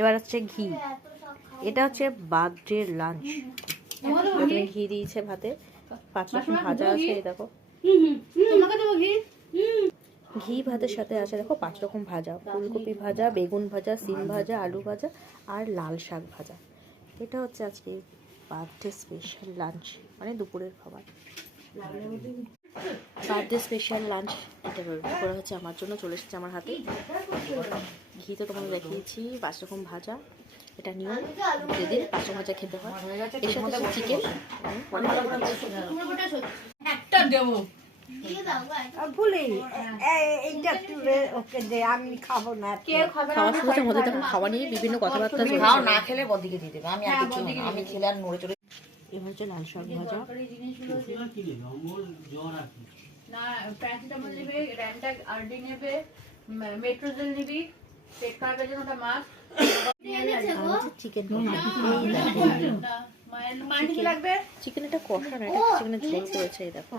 এবার হচ্ছে ঘি, এটা হচ্ছে বার্থডে লাঞ্চ। ঘি দিয়েছে ভাতে, 5 রকম ভাজা আছে, এই দেখো ঘি ভাতের সাথে আছে দেখো 5 রকম ভাজা, ফুলকপি ভাজা, বেগুন ভাজা, সিম ভাজা, আলু ভাজা আর লাল শাক ভাজা। এটা হচ্ছে আজকে বার্থডে স্পেশাল লাঞ্চ, মানে দুপুরের খাবার। বার্থডে স্পেশাল লাঞ্চ এটা করা হচ্ছে আমার জন্য, চলে এসেছে আমার হাতে। ঘি তো তোমাকে দেখিয়েছি, 5 রকম ভাজা, এটা নিয়ম, যেদিন 5 রকম ভাজা খেতে হয়। এর সাথে চিকেন, একটা দেবো খাওয়া নিয়ে বিভিন্ন কথাবার্তা না খেলে বদিকে দিয়ে দেবে, আমি খেলে আর নড়ে চড়ে। এবার হচ্ছে লাল শাক ভাজা, চিকেন চিকেন এটা কষা না, এটা চিকেনের ঝোল করেছে, এই দেখো।